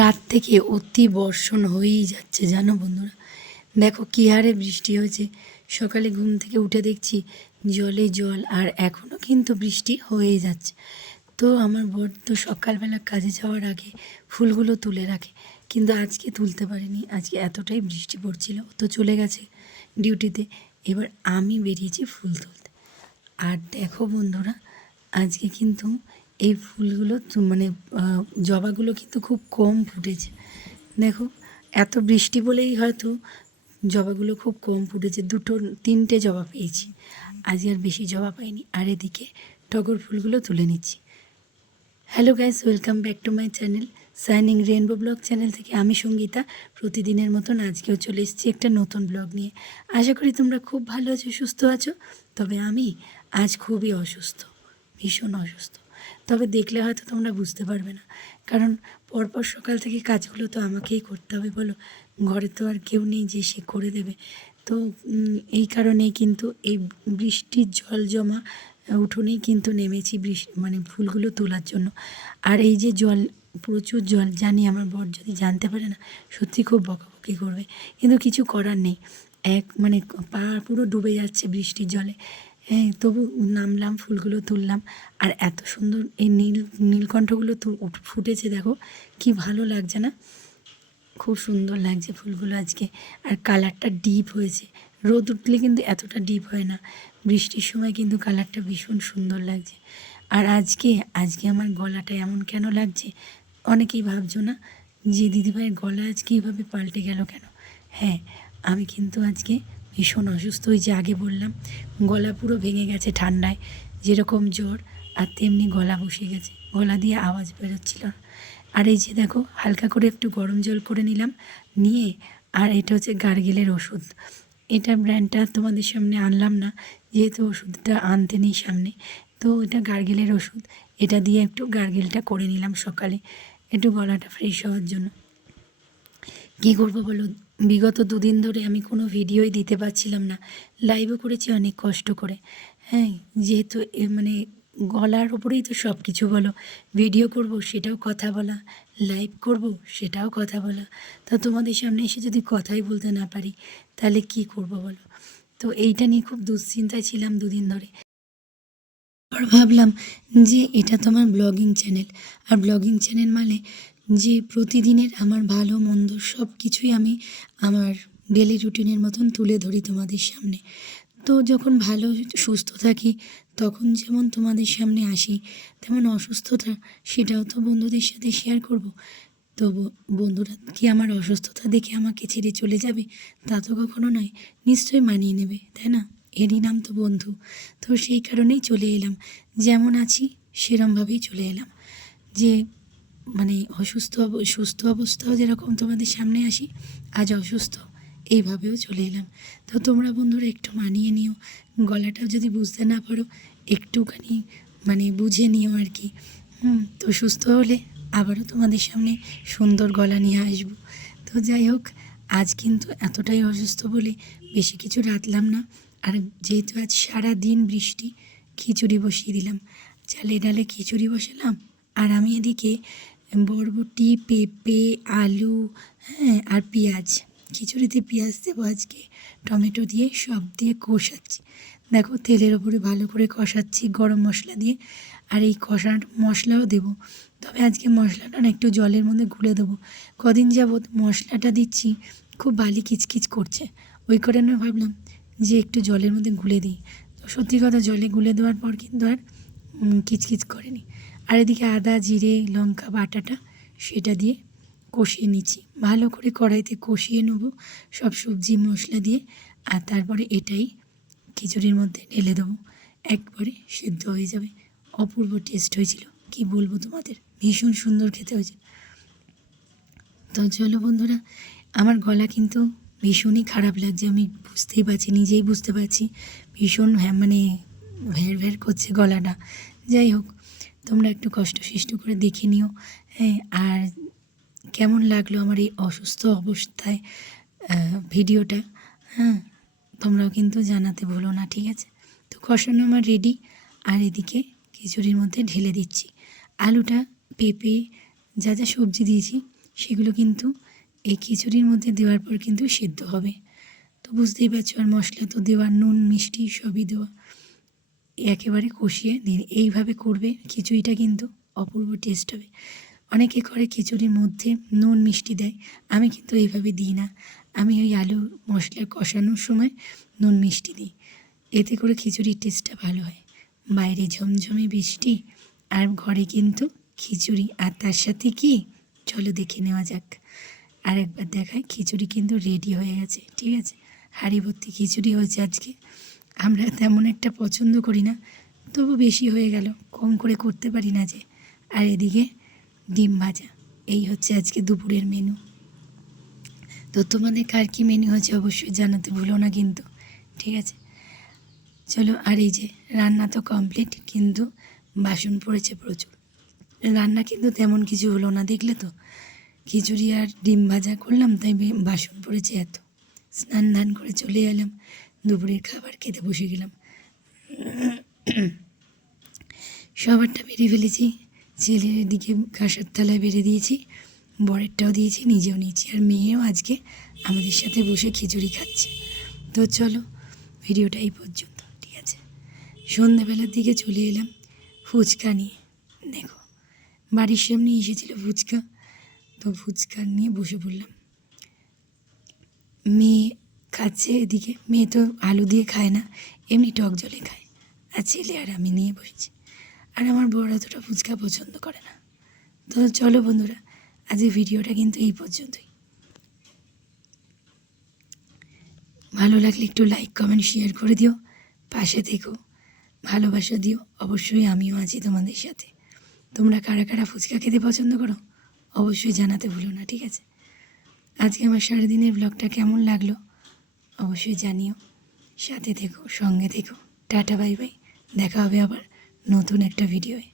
রাত থেকে অতি বর্ষণ হয়েই যাচ্ছে জানো বন্ধুরা। দেখো কী হারে বৃষ্টি হয়েছে। সকালে ঘুম থেকে উঠে দেখছি জলে জল, আর এখনও কিন্তু বৃষ্টি হয়েই যাচ্ছে। তো আমার বর তো সকালবেলা কাজে যাওয়ার আগে ফুলগুলো তুলে রাখে, কিন্তু আজকে তুলতে পারিনি। আজকে এতটাই বৃষ্টি পড়ছিল, ও তো চলে গেছে ডিউটিতে। এবার আমি বেরিয়েছি ফুল তুলতে। আর দেখো বন্ধুরা, আজকে কিন্তু এই ফুলগুলো মানে জবাগুলো কিন্তু খুব কম ফুটেছে। দেখো, এত বৃষ্টি বলেই হয়তো জবাগুলো খুব কম ফুটেছে। দুটো তিনটে জবা পেয়েছি, আজ আর বেশি জবা পাইনি। আর এদিকে টগর ফুলগুলো তুলে নিচ্ছি। Hello guys, welcome back to my channel shining rainbow blog channel থেকে আমি সঙ্গীতা। প্রতিদিনের মতন আজকেও চলে এসেছি একটা নতুন ব্লগ নিয়ে। আশা করি তোমরা খুব ভালো আছো, সুস্থ আছো। তবে আমি আজ খুবই অসুস্থ, ভীষণ অসুস্থ। তবে দেখলে হয়তো তোমরা বুঝতে পারবে না, কারণ পরপর সকাল থেকে কাজগুলো তো আমাকেই করতে হবে, বলো। ঘরে তো আর কেউ নেই যে সে করে দেবে। তো এই কারণেই কিন্তু এই বৃষ্টির জল জমা উঠোনেই কিন্তু নেমেছি মানে ফুলগুলো তোলার জন্য। আর এই যে জল, প্রচুর জল, জানি আমার বর যদি জানতে পারে না সত্যি খুব বকাবকি করবে, কিন্তু কিছু করার নেই। মানে পা পুরো ডুবে যাচ্ছে বৃষ্টির জলে। হ্যাঁ, তবু নামলাম, ফুলগুলো তুললাম। আর এত সুন্দর এই নীলকণ্ঠগুলো ফুটেছে, দেখো কি ভালো লাগছে না? খুব সুন্দর লাগছে ফুলগুলো আজকে। আর কালারটা ডিপ হয়েছে। রোদ উঠলে কিন্তু এতটা ডিপ হয় না, বৃষ্টির সময় কিন্তু কালারটা ভীষণ সুন্দর লাগছে। আর আজকে আমার গলাটা এমন কেন লাগছে, অনেকেই ভাবছো না যে দিদিভাইয়ের গলা আজকে এইভাবে পাল্টে গেল কেন। হ্যাঁ, আমি কিন্তু আজকে ভীষণ অসুস্থ হয়েছি। আগে বললাম, গলা পুরো ভেঙে গেছে ঠান্ডায়, যেরকম জ্বর আর তেমনি গলা বসে গেছে, গলা দিয়ে আওয়াজ বেরোচ্ছিল না। আর এই যে দেখো, হালকা করে একটু গরম জল করে নিলাম, নিয়ে আর এটা হচ্ছে গার্গেলের ওষুধ। এটা ব্র্যান্ডটা তোমাদের সামনে আনলাম না, যেহেতু ওষুধটা আনতে নেই সামনে। তো এটা গার্গেলের ওষুধ, এটা দিয়ে একটু গার্গেলটা করে নিলাম সকালে, একটু গলাটা ফ্রেশ হওয়ার জন্য। কী করবো বলো, বিগত দুদিন ধরে আমি কোনো ভিডিওই দিতে পারছিলাম না। লাইভও করেছি অনেক কষ্ট করে। হ্যাঁ, যেহেতু মানে গলার ওপরেই তো সব কিছু, বলো। ভিডিও করব সেটাও কথা বলা, লাইভ করব সেটাও কথা বলা। তা তোমাদের সামনে এসে যদি কথাই বলতে না পারি, তাহলে কি করব বলো। তো এইটা নিয়ে খুব দুশ্চিন্তায় ছিলাম দুদিন ধরে। আর ভাবলাম যে এটা তো আমার ব্লগিং চ্যানেল, আর ব্লগিং চ্যানেল মানে যে প্রতিদিনের আমার ভালো মন্দ সব কিছুই আমি আমার ডেলি রুটিনের মতন তুলে ধরি তোমাদের সামনে। তো যখন ভালো সুস্থ থাকি তখন যেমন তোমাদের সামনে আসি, তেমন অসুস্থতা সেটাও তো বন্ধুদের সাথে শেয়ার করব। তো বন্ধুরা কি আমার অসুস্থতা দেখে আমাকে ছেড়ে চলে যাবে? তা তো কখনো নয়, নিশ্চয়ই মানিয়ে নেবে, তাই না? এরই নাম তো বন্ধু। তো সেই কারণেই চলে এলাম, যেমন আছি সেরমভাবেই চলে এলাম। যে মানে সুস্থ অবস্থাও যেরকম তোমাদের সামনে আসি, আজ অসুস্থ এইভাবেও চলে এলাম। তো তোমরা বন্ধুরা একটু মানিয়ে নিও, গলাটাও যদি বুঝতে না পারো একটুখানি মানে বুঝে নিও আর কি। তো সুস্থ হলে আবারও তোমাদের সামনে সুন্দর গলা নিয়ে আসবো। তো যাই হোক, আজ কিন্তু এতটাই অসুস্থ বলে বেশি কিছু রাঁধলাম না। আর যেহেতু আজ সারা দিন বৃষ্টি, খিচুড়ি বসিয়ে দিলাম, চালে ডালে খিচুড়ি বসালাম। আর আমি এদিকে বরবটি, পেঁপে, আলু, হ্যাঁ, আর পেঁয়াজ, খিচুড়িতে পেঁয়াজ দেবো আজকে, টমেটো দিয়ে সব দিয়ে কষাচ্ছি। দেখো তেলের ওপরে ভালো করে কষাচ্ছি গরম মশলা দিয়ে। আর এই কষার মশলাও দেবো, তবে আজকে মশলাটা না একটু জলের মধ্যে গুলে দেবো। কদিন যাবৎ মশলাটা দিচ্ছি খুব বালি কিচকিচ করছে, ওই কারণে ভাবলাম যে একটু জলের মধ্যে গুলে দিই। তো সত্যি কথা, জলে গুলে দেওয়ার পর কিন্তু আর কিচকিচ করেনি। আর এদিকে আদা জিরে লঙ্কা বাটাটা সেটা দিয়ে কষিয়ে নিচ্ছি, ভালো করে কড়াইতে কষিয়ে নেব সব সবজি মশলা দিয়ে। আর তারপরে এটাই খিচুড়ির মধ্যে ঢেলে দেবো, একবারে সেদ্ধ হয়ে যাবে। অপূর্ব টেস্ট হয়েছিল, কি বলবো তোমাদের, ভীষণ সুন্দর খেতে হয়েছে। তো চলো বন্ধুরা, আমার গলা কিন্তু ভীষণই খারাপ লাগছে, আমি বুঝতেই পারছি, নিজেই বুঝতে পারছি ভীষণ মানে ভ্যার ভ্যার করছে গলাটা। যাই হোক, তোমরা একটু কষ্ট সৃষ্ট করে দেখে নিও। হ্যাঁ, আর কেমন লাগলো আমার এই অসুস্থ অবস্থায় ভিডিওটা, হ্যাঁ, তোমরাও কিন্তু জানাতে ভুলো না, ঠিক আছে? তো কষানো আমার রেডি। আর এদিকে খিচুড়ির মধ্যে ঢেলে দিচ্ছি আলুটা, পেঁপে, যা যা সবজি দিয়েছি সেগুলো কিন্তু এই খিচুড়ির মধ্যে দেওয়ার পর কিন্তু সিদ্ধ হবে। তো বুঝতেই পারছো, আর মশলা তো দেওয়া, নুন মিষ্টি সবই দেওয়া, একেবারে কষিয়ে দিন। এইভাবে করবে, খিচুড়িটা কিন্তু অপূর্ব টেস্ট হবে। অনেকে করে খিচুড়ির মধ্যে নুন মিষ্টি দেয়, আমি কিন্তু এইভাবে দিই না। আমি ওই আলু মশলা কষানোর সময় নুন মিষ্টি দিই, এতে করে খিচুড়ির টেস্টটা ভালো হয়। বাইরে ঝমঝমে বৃষ্টি আর ঘরে কিন্তু খিচুড়ি, আর তার সাথে কি, চলো দেখে নেওয়া যাক। আর একবার দেখায়, খিচুড়ি কিন্তু রেডি হয়ে গেছে, ঠিক আছে। হাঁড়ি ভর্তি খিচুড়ি হয়েছে আজকে। আমরা তেমন একটা পছন্দ করি না, তবু বেশি হয়ে গেল, কম করে করতে পারি না যে। আর এদিকে ডিম ভাজা, এই হচ্ছে আজকে দুপুরের মেনু। তো তোমাদের কার কী মেনু হয়েছে অবশ্যই জানাতে ভুলো না কিন্তু, ঠিক আছে। চলো, আর এই যে রান্না তো কমপ্লিট, কিন্তু বাসন পড়েছে প্রচুর। রান্না কিন্তু তেমন কিছু হলো না, দেখলে তো, খিচুড়ি আর ডিম ভাজা করলাম, তাই বাসন পড়েছে এত। স্নান ধান করে চলে এলাম, দুপুরের খাবার খেতে বসে গেলাম। সবারটা বেড়ে ফেলেছি, ছেলের দিকে কাঁসার থালায় বেড়ে দিয়েছি, বরেরটাও দিয়েছি, নিজেও নিয়েছি, আর মেয়েও আজকে আমাদের সাথে বসে খিচুড়ি খাচ্ছে। তো চলো, ভিডিওটা এই পর্যন্ত, ঠিক আছে। সন্ধ্যাবেলার দিকে চলে এলাম ফুচকা নিয়ে। দেখো, বাড়ির সামনে এসেছিল ফুচকা, তো ফুচকা নিয়ে বসে পড়লাম। মেয়ে খাচ্ছে এদিকে, মেয়ে তো আলু দিয়ে খায় না, এমনি টক জলে খায়, আর ছেলে আর আমি নিয়ে বসেছি। আর আমার বড় অতটা ফুচকা পছন্দ করে না। তো চলো বন্ধুরা, আজকে ভিডিওটা কিন্তু এই পর্যন্তই। ভালো লাগলে একটু লাইক কমেন্ট শেয়ার করে দিও, পাশে থেকো, ভালোবাসা দিও। অবশ্যই আমিও আছি তোমাদের সাথে। তোমরা কারা কারা ফুচকা খেতে পছন্দ করো অবশ্যই জানাতে ভুলো না, ঠিক আছে। আজকে আমার সারাদিনের ব্লগটা কেমন লাগলো অবশ্যই জানিও। সাথে থেকো, সঙ্গে থেকো। Tata, bye bye. দেখা হবে আবার নতুন একটা ভিডিওয়ে।